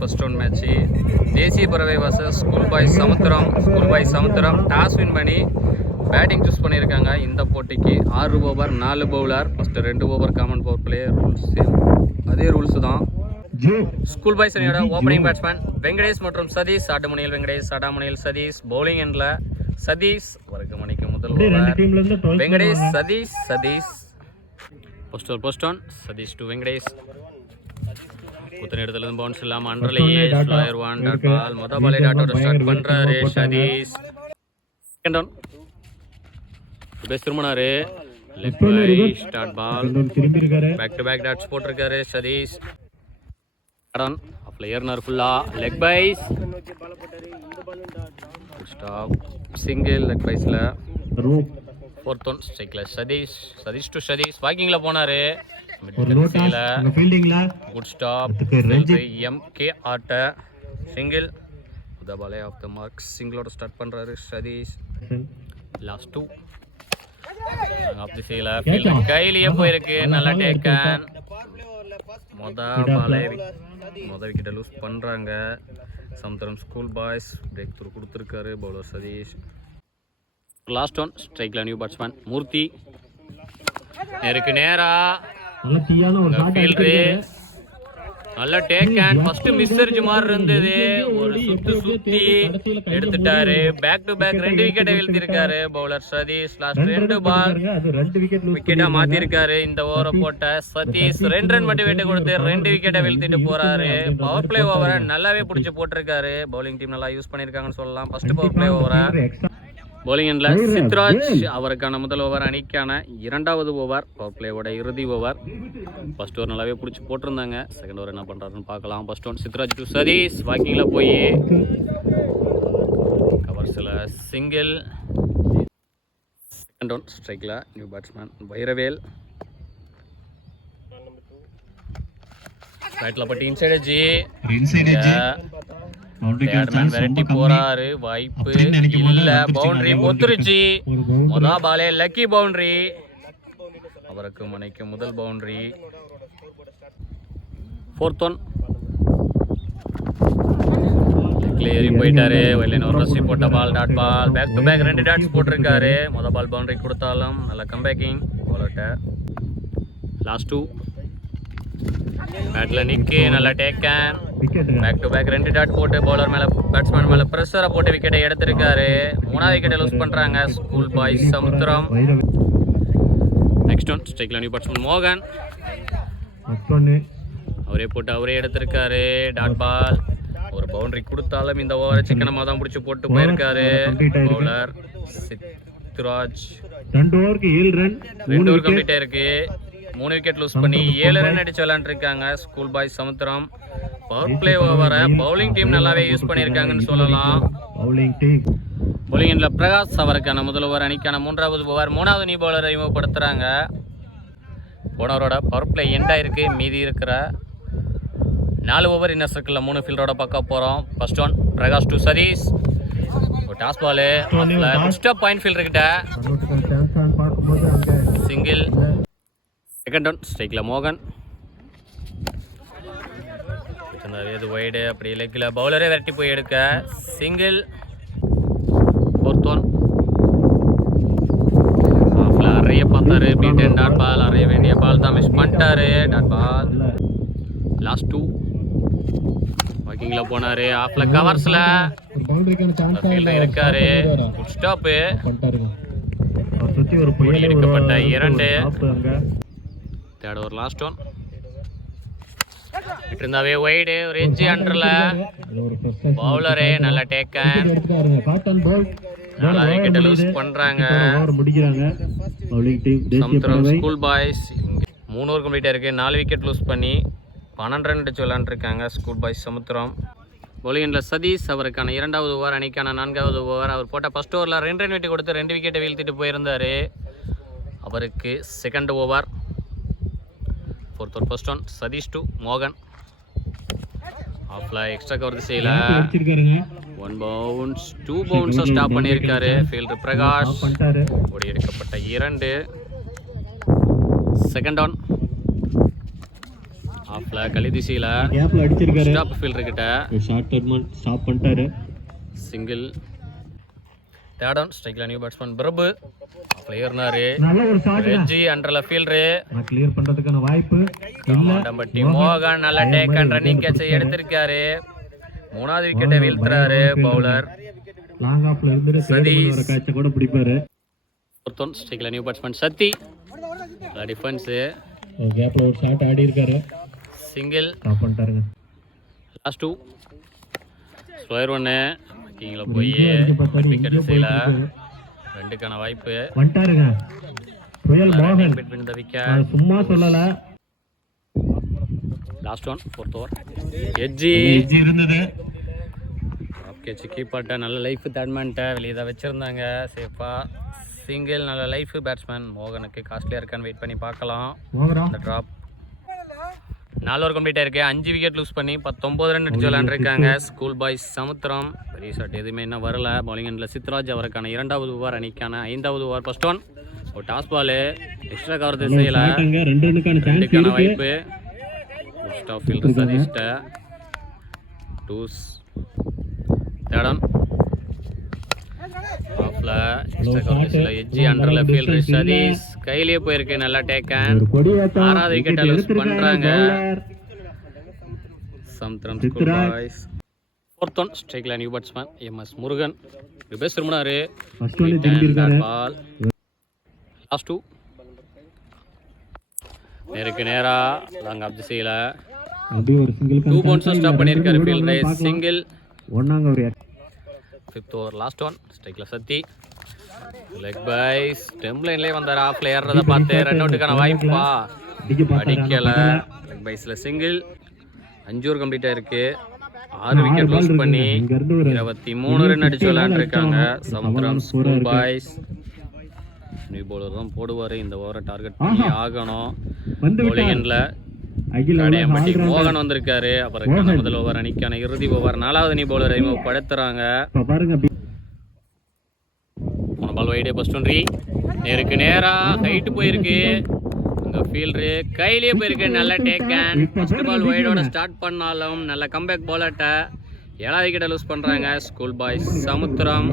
First round match தேசிய பறவை versus school boys Samudram toss win பண்ணி பேட்டிங் சூஸ் பண்ணியிருக்காங்க. இந்த போட்டிக்கு 6 over 4 bowler, first 2 over common power play rules, அதே ரூல்ஸ் தான். ஸ்கூல் பாய்ஸ் அணியோட ஓப்பனிங் பேட்ஸ்மேன் வெங்கடேஷ் மற்றும் சதீஷ். ஆட்டமுனையில் வெங்கடேஷ், ஆடாமுனையில் சதீஷ். பவுலிங் எண்ணில் சதீஷ். அவருக்கு மணிக்கு முதல் ஓவர் வெங்கடேஷ், சதீஷ். போஸ்ட் ஆன் சதீஷ் டு வெங்கடேஷ். புத்தன இடத்துல இருந்து பவுன்ஸ் இல்லாமல் அண்டர்லேயே ஸ்லாயர் 1 டாட் பால். மொதல் பாலே டாட்டோட ஸ்டார்ட் பண்ணுறாரு சதீஷ். செகண்ட் டவுன் திரும்பினாரு. Left by start ball. Back to back dots போட்டிருக்காரு சதீஷ். ஆன் ஆஃப்ல ஏர்னார் ஃபுல்லா. Leg byes stop single leg பைஸில். ஃபோர்த் ஒன் ஸ்ட்ரைக்ல சதீஷ் டு சதீஷ். வாக்கிங்கில் போனாரு. குட் ஸ்டாப் எம்கே ஆட்ட சிங்கிள். த பாலே ஆஃப் த மார்க் சிங்கிளோட ஸ்டார்ட் பண்ணுறாரு சதீஷ். லாஸ்ட் 2 ஆஃப் தி சீல ஃபீல்ட் கையிலேயே போயிருக்கு. நல்லா டேக்கன். மொத விக்கெட்டை லூஸ் பண்ணுறாங்க. Samudram school boys breakthrough கொடுத்துருக்காரு பவுலர் சதீஷ். லாஸ்ட் ஒன் ஸ்ட்ரைக்ல நியூ பேட்ஸ்மேன் மூர்த்தி. நேருக்கு நேரா நல்ல டேக்கன். ஃபர்ஸ்ட் மிஸ்ஸர்ஜ் மாதிரி இருந்தது. ஒரு சுத்தி எடுத்துட்டாரு. பேக் டு பேக் 2 விக்கெட்டை வீழ்த்திருக்காரு பவுலர் சதீஷ். லாஸ்ட் 2 பால் விக்கெட்டா மாத்திருக்காரு. இந்த ஓவரை போட்ட சதீஷ் 2 ரன் மட்டும் விட்டு கொடுத்து 2 விக்கெட்டை வீழ்த்திட்டு போறாரு. பவர் பிளே ஓவரை நல்லாவே பிடிச்சி போட்டிருக்காரு. பவுலிங் டீம் நல்லா யூஸ் பண்ணிருக்காங்கன்னு சொல்லலாம். ஃபர்ஸ்ட் பவர் பிளே ஓவரை பவுலிங் எண்ணில் சித்ராஜ். அவருக்கான முதல் ஓவர், அணிக்கான 2வது ஓவர், பவர் பிளேவோட இறுதி ஓவர். ஃபர்ஸ்ட் ஓவர் நல்லாவே பிடிச்சி போட்டிருந்தாங்க. செகண்ட் ஓவர் என்ன பண்ணுறாருன்னு பார்க்கலாம். First one Chitraj to Satish. வாக்கிங்கில் போய் கவர்ஸில் சிங்கிள். செகண்ட் ஒன் ஸ்ட்ரைக்கில் நியூ பேட்ஸ்மேன் வைரவேல். பேட்டில் பட்டு இன்சைட் எட்ஜ் விரட்டி போறாரு. வாய்ப்பு இல்ல. பவுண்டரி பொத்துருச்சு. முதல் பாலே லக்கி பவுண்டரி. அவருக்கு மணிக்கு முதல் பவுண்டரி. ஃபோர்த் ஒன் ஏறி போயிட்டாரு. வெளியில ஒரு ரசி போட்ட ball dot ball. Back to back 2 dots போட்டிருக்காரு. முதல் பால் பவுண்டரி கொடுத்தாலும் நல்ல கம்பேக்கிங் போலட்ட. லாஸ்ட் 2 பேட்ல நிக்கு. நல்லா taken. Back to back 2 dot போட்டு பவுலர் மேல பேட்ஸ்மேன் மேல பிரஷரை போட்டு விக்கெட்டை எடுத்திருக்காரு. 3வது விக்கெட்டை லூஸ் பண்றாங்க school boys Samuthiram. Next one ஸ்ட்ரைக்ல நியூ பேட்ஸ்மேன் மோகன். அவரே போட்டு அவரே எடுத்திருக்காரு. Dot ball. ஒரு பவுண்டரி கொடுத்தாலும் இந்த ஓவரை சிக்கனமா தான் பிடிச்சி போட்டு போயிருக்காரு பவுலர் சித்ராஜ். 2 ஓவர் கம்ப்ளீட் ஆயிருக்கு. 3 விக்கெட் லூஸ் பண்ணி 7 ரன் அடிச்சு விளையாண்டுருக்காங்க ஸ்கூல் பாய்ஸ் சமுத்திரம். பவர் பிளே ஓவரை பவுலிங் டீம் நல்லாவே யூஸ் பண்ணியிருக்காங்கன்னு சொல்லலாம். பவுலிங் எண்ணில் பிரகாஷ். அவருக்கான முதல் ஓவர், அணிக்கான 3வது ஓவர். 3வது நியூ பவுலரை அறிமுகப்படுத்துறாங்க. போனவரோட பவர் பிளே எண்ட் ஆயிருக்கு. மீதி இருக்கிற 4 ஓவர் இன்னர் சர்க்கிளில் 3 ஃபீல்டரோட பார்க்க போகிறோம். First one Prakash to Satish. ஒரு toss ball step point fielder கிட்ட சிங்கிள். செகண்ட் ஒன் ஸ்ட்ரைக்கில் மோகன். இது வைடு அப்படி லெக்கில் பவுலரே விரட்டி போய் எடுக்க சிங்கிள். ஃபோர்த் ஒன் ஆஃப்ல அறைய பார்த்தாரு. Beaten dot ball. அறைய வேண்டிய பால் தான் மிஸ் பண்ணிட்டாரு. Dot ball. லாஸ்ட் 2 வாக்கிங்கில் போனாரு. ஆஃப்ல கவர்ஸில் ஃபீல்டர் இருக்காரு. Good stop. எடுக்கப்பட்ட 2. தேர்ட் ஓவர் லாஸ்ட் ஒன் இருந்தாவே வைடு. ஒரு எட்ஜ் அண்டர்ல பவுலரே நல்ல டேக்கன். நல்லா விக்கெட்டை லூஸ் பண்றாங்க Samudram school boys. 3 over complete ஆயிருக்கு. 4 விக்கெட் லூஸ் பண்ணி 12 ரன் அடிச்சு விளையாண்டுருக்காங்க ஸ்கூல் பாய்ஸ் சமுத்திரம். பவுலிங்கில் சதீஷ். அவருக்கான 2வது ஓவர், அணிக்கான 4வது ஓவர். அவர் போட்ட ஃபர்ஸ்ட் ஓவரில் 2 ரன் வெட்டி கொடுத்து 2 விக்கெட்டை வீழ்த்திட்டு போயிருந்தாரு. அவருக்கு second over. Fourth over first one Satish to மோகன். ஆஃப்ல எக்ஸ்ட்ரா கவர் திசையில் 1 பவுன்ஸ் 2 பவுன்ஸை ஸ்டாப் பண்ணியிருக்காரு ஃபீல்டர் பிரகாஷ். ஓடி எடுக்கப்பட்ட 2. செகண்ட் ஒன் ஆஃப்ல கலிதிசியில கேப்ல அடிச்சிருக்காரு. ஸ்டாப் ஃபீல்டர் கிட்ட ஷார்ட் டர்ன் ஸ்டாப் பண்ணிட்டாரு. சிங்கிள். தேர்ட் டவுன் ஸ்ட்ரைக்ல நியூ பேட்ஸ்மேன் பிரபு ஆஃப்ல ஏறினாரு. நல்ல ஒரு ஷாட். எட்ஜி அண்டர்ல ஃபீல்டர் நான் கிளியர் பண்றதுக்கான வாய்ப்பு டம்பட்டி மோகன் நல்ல டேக் அண்ட் ரன்னிங் கேட்ச் எடுத்திருக்காரு. மூணாவது விக்கெட்டை வீழ்த்துறாரு பவுலர் லாங் ஆஃப்ல இருந்து சதீஷ். ஒரு கேட்ச் கூட பிடிப்பாரு. ஃபோர்த் டவுன் ஸ்ட்ரைக்ல நியூ பேட்ஸ்மேன் சத்தி டிஃபென்ஸ் கேப்ல ஒரு ஷாட் ஆடி இருக்காரு. சிங்கிள் ஸ்டாப் பண்ணிட்டாருங்க. லாஸ்ட் 2 ஸ்கொயர் 1 கீழ போய் விக்கெட் செய்யல. ரெண்டுக்கான வாய்ப்பு வந்துட்டாருங்க. புயல் மோகன் பிட்வீன் தி விக்கெட் சும்மா சொல்லல. Last one fourth over edge இருந்தது. ஓகே கீப்பர்ட்ட நல்ல லைஃப் தேட்மேன்ட்ட வெளியே தான் வச்சிருந்தாங்க சேஃபா. சிங்கிள் நல்ல லைஃப் பேட்ஸ்மேன் மோகனுக்கு காஸ்ட்லியா இருக்கான்னு வெயிட் பண்ணி பார்க்கலாம். அந்த டிராப் 4 ஓவர் கம்ப்ளீட் ஆயிருக்கு. 5 விக்கெட் லூஸ் பண்ணி 19 ரன் அடிச்சு விளையாண்டுருக்காங்க ஸ்கூல் பாய்ஸ் சமுத்திரம். பெரிய ஷாட் எதுவுமே இன்னும் வரல. பவுலிங் எண்டில் சித்ராஜ் அவருக்கான 2வது ஓவர் அணிக்கான 5வது ஓவர் ஃபர்ஸ்ட் ஒன். ஒரு டாஸ் பால் எக்ஸ்ட்ரா கவர் திசையில் 2 ரன்னுக்கான வாய்ப்பு. ஸ்டாப் ஃபீல்டர் சதீஷ்ட டூஸ் தேர்ட் ஆஃப்ல எக்ஸ்ட்ரா கவர் திசையில் எட்ஜி அண்டர்ல ஃபீல்டர் சதீஷ் கையிலேயே போயிருக்கு. நல்லா டேக்கன். 6வது விக்கெட்டை லூஸ் பண்றாங்க Samudram school boys. Fourth one ஸ்ட்ரைக்ல நியூ பேட்ஸ்மேன் எம்எஸ் முருகன் ரிபேஸ் திரும்பினாரு. பால் லாஸ்ட் 2 நேருக்கு நேரா லாங் ஆஃப் திசையில அப்படியே ஒரு சிங்கிள் 2 பவுன்ஸ் ஸ்டாப் பண்ணிருக்காரு ஃபீல்டர். சிங்கிள். ஒண்ணாங்க ஒரு 5th ஓவர் லாஸ்ட் ஒன் ஸ்ட்ரைக்ல சத்தி லெக் பை ஸ்டெம் லைன்லயே வந்தாரு. ஆஃப் ஏறத பார்த்து ரன் அவுட்டுக்கான வாய்ப்பா அடிக்கல. லெக் பைஸ்ல சிங்கிள். 5 ஓவர் கம்ப்ளீட் ஆயிருக்கு. 6 விக்கெட் லூஸ் பண்ணி 23 ரன் அடிச்சு விளையாண்டுருக்காங்க சமுத்திரம் ஸ்கூல் பாய்ஸ். நியூ பவுலர் தான் போடுவாரு. இந்த ஓவரை டார்கெட் பண்ணி ஆகணும். பவுலிங் எண்ட்ல கடையம்பட்டி மோகன் வந்திருக்காரு. அப்புறம் முதல் ஓவர் அணிக்கான இறுதி ஓவர் 4வது நியூ பவுலர் அறிமுகப்படுத்துறாங்க. பால் வைடே ஃபர்ஸ்ட் ஒன் நேருக்கு நேரா ஹைட் போயிருக்கு. இந்த ஃபீல்டரு கையிலேயே போயிருக்கு. நல்ல டேக்கன். ஃபர்ஸ்ட் பால் வைடோட ஸ்டார்ட் பண்ணாலும் நல்ல கம்பேக் பாலர்ட்ட 7வது விக்கெட்டை லூஸ் பண்றாங்க school boys Samudram.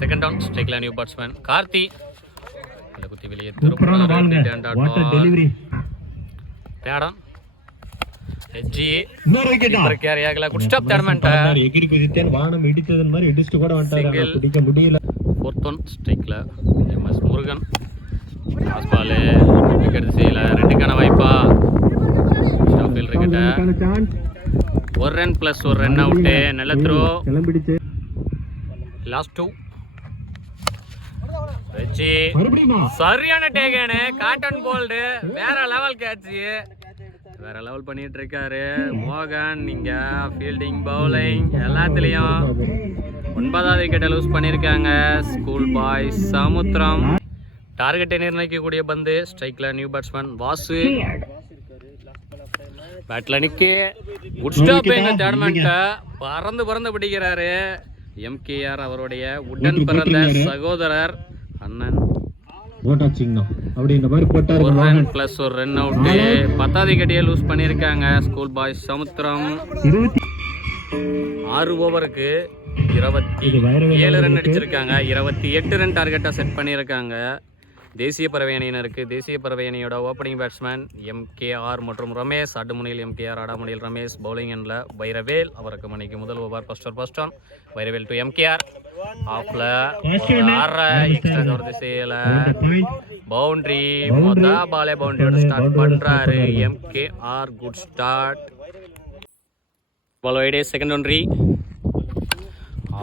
Second down ஸ்ட்ரைக்ல நியூ பேட்ஸ்மேன் கார்த்தி குத்தி வெளியே திரும்ப தேடம் எட்ஜி கேரியாகல குட் ஸ்டாப் தேர்மென்ட் எகிரி குதித்தேன் வானம் இடித்ததன் மாதிரி இடிச்சிட்டு கூட வந்துட்டாங்க. பிடிக்க முடியல. ஃபோர்த் ஒன் ஸ்ட்ரைக்ல MS Murugan pass ball wicket செய்யல. ரெண்டுக்கான வாய்ப்பா ஸ்டாப் ஃபீல்டர் கிட்ட 1 ரன் பிளஸ் 1 ரன் அவுட். நல்ல த்ரோ கிளம்பிடுச்சு. லாஸ்ட் 2 வெச்சி சரியான டேகன். காட்டன் போல்டு வேற லெவல் கேட்ச். வேற லெவல் பண்ணிட்டு இருக்காரு மோகன். நீங்க ஃபீல்டிங் பவுலிங் எல்லாத்துலயும் 9வது விக்கெட்டை லூஸ் பண்ணிருக்காங்க ஸ்கூல் பாய்ஸ் சமுத்திரம். டார்கெட்டை நிர்ணயிக்கக்கூடிய பந்து ஸ்ட்ரைக்ல நியூ பேட்ஸ்மேன் வாசு பேட்ல நிக்கி குட் ஸ்டாப். எங்க தேர்மென்ட்ட பறந்து பறந்து பிடிக்கிறாரு. எம்கேஆர் அவருடைய உடன் பிறந்த சகோதரர் அண்ணன். ஒரு ரன் பிளஸ் 1 ரன் அவுட். 10வது விக்கெட்டையே லூஸ் பண்ணிருக்காங்க ஸ்கூல் பாய்ஸ் சமுத்திரம். 6 ஓவருக்கு 27 ரன் அடிச்சிருக்காங்க. 28 ரன் டார்கெட்டை செட் பண்ணியிருக்காங்க தேசிய பறவை அணியினருக்கு. தேசிய பறவை அணியோட ஓப்பனிங் பேட்ஸ்மேன் எம்கேஆர் மற்றும் ரமேஷ். அடுமுனையில் எம்கேஆர், அடாமுனையில் ரமேஷ். பவுலிங் எண்ட்ல வைரவேல். அவருக்கு மணிக்கு முதல் over first one Vairavel to MKR. ஆஃப்ல எக்ஸ்ட்ரா கவர் திசையில பவுண்டரி. மொத பாலே பவுண்டரியோட ஸ்டார்ட் பண்றாரு எம்கேஆர். Good start. பால் வைடே செகண்ட் ஒன்ரி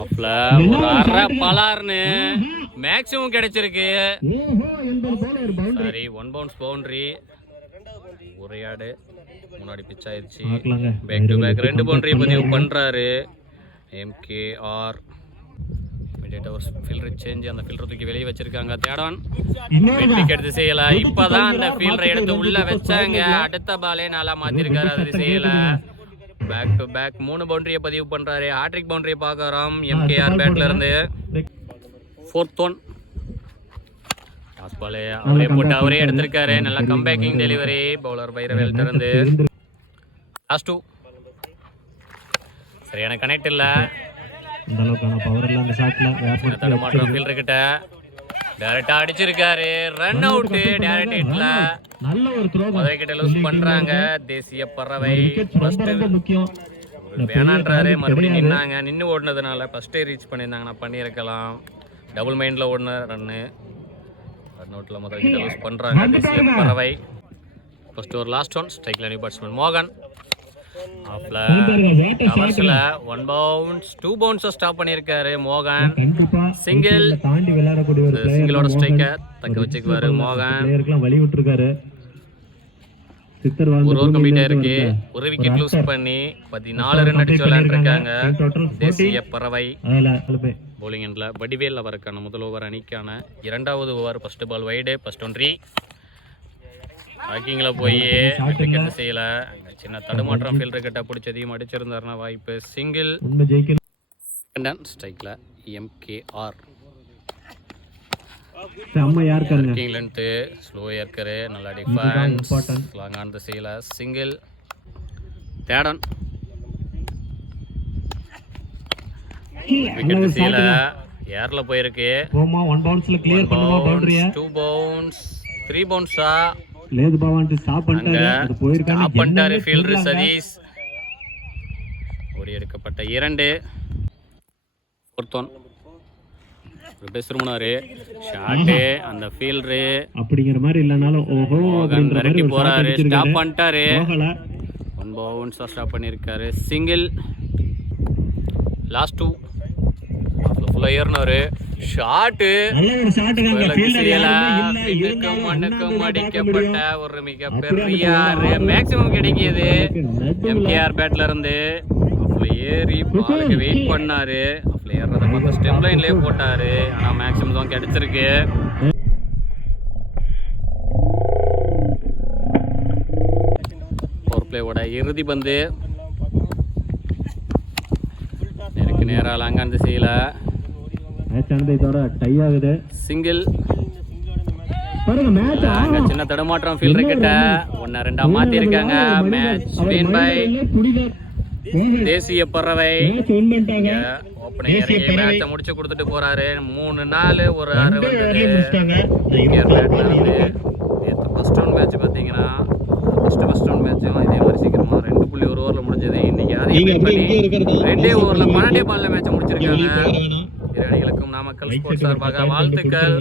ஆஃப்ல ஒரு அரை பலார்னு மேக்ஸிமம் கிடைச்சிருக்கு. சரி 1 பவுன்ஸ் பவுண்டரி. ஒரு யார்டு முன்னாடி பிச் ஆயிடுச்சு. பேக் டு பேக் 2 பவுண்டரி பதிவு பண்றாரு எம்கேஆர். Fielder change. அந்த ஃபீல்டர் தூக்கி வெளியே வச்சிருக்காங்க. தேடான் விக்கெட் திசையில இப்பதான் அந்த ஃபீல்டரை எடுத்து உள்ள வச்சாங்க. அடுத்த பாலே நல்லா மாத்திருக்காரு அது திசையில. பேக் டு பேக் 3 பவுண்டரியை பதிவு பண்றாரு. ஹாட்ரிக் பவுண்டரி பார்க்கறோம் எம்கேஆர் பேட்ல இருந்து. 4th ஒன் லாஸ்ட் பால் அவரே போட்டு அவரே எடுத்திருக்காரு. நல்ல கம்பேக்கிங் டெலிவரி. பவுலர் பைரவேல் திறந்து லாஸ்ட் 2 சரியான கனெக்ட் இல்ல. இந்த அளவுக்கான பவர் இல்ல அந்த ஷாட்ல. தடுமாற்றம் ஃபீல்டர் கிட்ட டைரக்டா அடிச்சிருக்காரு. Run out. டைரக்ட் ஹிட்ல நல்ல ஒரு த்ரோ. மதுரை கிட்ட லூஸ் பண்றாங்க. தேசிய பறவை ஃபர்ஸ்ட் முக்கியம். வேணான்றாரு. மறுபடியும் நின்னாங்க. நின்று ஓடுனதுனால ஃபர்ஸ்டே ரீச் பண்ணியிருந்தாங்கன்னா பண்ணியிருக்கலாம். டபுள் மைண்ட்ல ஓடுன ரன்னு. ரன் அவுட்ல மதுரை கிட்ட லூஸ் பண்றாங்க. தேசிய பறவை ஃபர்ஸ்ட் ஒரு லாஸ்ட் ஒன். ஸ்ட்ரைக்ல நியூ பேட்ஸ்மேன் மோகன். ஆஃப்ல கவர்ஸ்ல 1 பவுன்ஸ் 2 பவுன்ஸ் ஸ்டாப் பண்ணியிருக்காரு மோகன். சிங்கிள் தாண்டி விளையாடக்கூடிய ஒரு சிங்கிளோட ஸ்ட்ரைக்கர் தக்க வச்சுக்குவாரு மோகன். பிளேயருக்குலாம் வழி விட்டுருக்காரு. சித்தர் ஒரு ஓவர் கம்ப்ளீட் ஆயிருக்கு. ஒரு விக்கெட் லூஸ் பண்ணி 14 ரன் அடிச்சு விளையாண்டுருக்காங்க தேசிய பறவை. பவுலிங் எண்ட்ல வடிவேல் அவருக்கான முதல் ஓவர் அணிக்கான இரண்டாவது over. First ball wide. First one 3 வாக்கிங்ல போய் விக்கெட் செய்யல. சின்ன தடுமாற்றம் ஃபீல்டர் கிட்ட பிடிச்சதையும் அடிச்சிருந்தாருன்னா வாய்ப்பு. சிங்கிள் ஸ்ட்ரைக்ல MKR லென்த் ஸ்லோ ஏற்கரு. நல்ல டிஃபென்ஸ் லாங் ஆன் தி சீல. சிங்கிள் தேடன் விக்கெட் சீல ஏர்ல போயிருக்கு. 1 பவுன்ஸ்ல கிளியர் பண்ணுவா பவுண்டரியா. 2 பவுன்ஸ் 3 பவுன்ஸா லேது பாவான்ட்டு ஸ்டாப் பண்ணிட்டாரு. அது போயிருக்கானே. ஸ்டாப் பண்ணிட்டாரு ஃபீல்டர் சதீஷ். ஓடி எடுக்கப்பட்ட 2 4th ஒன். ஒரு பெஸ்ட்மனாரு ஷாட் அந்த ஃபீல்டர் அப்படிங்கிற மாதிரி இல்லனாலும் ஓஹோ அப்படிங்கற மாதிரி போறாரு. ஸ்டாப் பண்ணிட்டாரு. 1 பவுன்ஸ் ஸ்டாப் பண்ணிருக்காரு. சிங்கிள் லாஸ்ட் 2 ஃபுல்லா ஏர்னாரு. ஷாட் நல்ல ஒரு ஷாட்டுங்க. ஃபீல்டர் யாருமே இல்ல. மண்ணுக்கும் அடிக்கப்பட்ட ஒரு மிகப்பெரிய மேக்ஸிமம் கிடைக்கிது MKR பேட்ல இருந்து. அப்பல ஏறி பாலுக்கு வெயிட் பண்ணாரு. அப்பல ஏறத பார்த்து ஸ்டெம் லைன்லயே போட்டாரு. ஆனா மேக்ஸிமம் தான் கிடைச்சிருக்கு. பவர் பிளேவோட இறுதி பந்து நேரா லாங்கான் திசையில. மேட்ச் ஆனது இதோட டை ஆகுது. சிங்கிள் பாருங்க மேட்ச் அங்க சின்ன தடுமாற்றம் ஃபீல்டர் கிட்ட 1-2 மாத்தி இருக்காங்க. மேட்ச் வின் பை தேசிய பறவை. ஓப்பனிங் இறங்கி மேட்சை முடிச்சு கொடுத்துட்டு போறாரு. 3 நாள் ஒரு 6 வந்தது. ஃபர்ஸ்ட் ஒன் மேட்ச் பாத்தீங்கன்னா ஃபர்ஸ்ட் ஒன் மேட்சும் இதே மாதிரி சீக்கிரமா 2.1 ஓவர்ல முடிஞ்சது. இன்னைக்கு அதையும் பண்ணி 2 ஓவர்ல 12 பால்ல மேட்சை முடிச்சிருக்காங்க. இரு அணிகளுக்கும் நாமக்கல் ஸ்போர்ட்ஸ் சார்பாக வாழ்த்துக்கள்.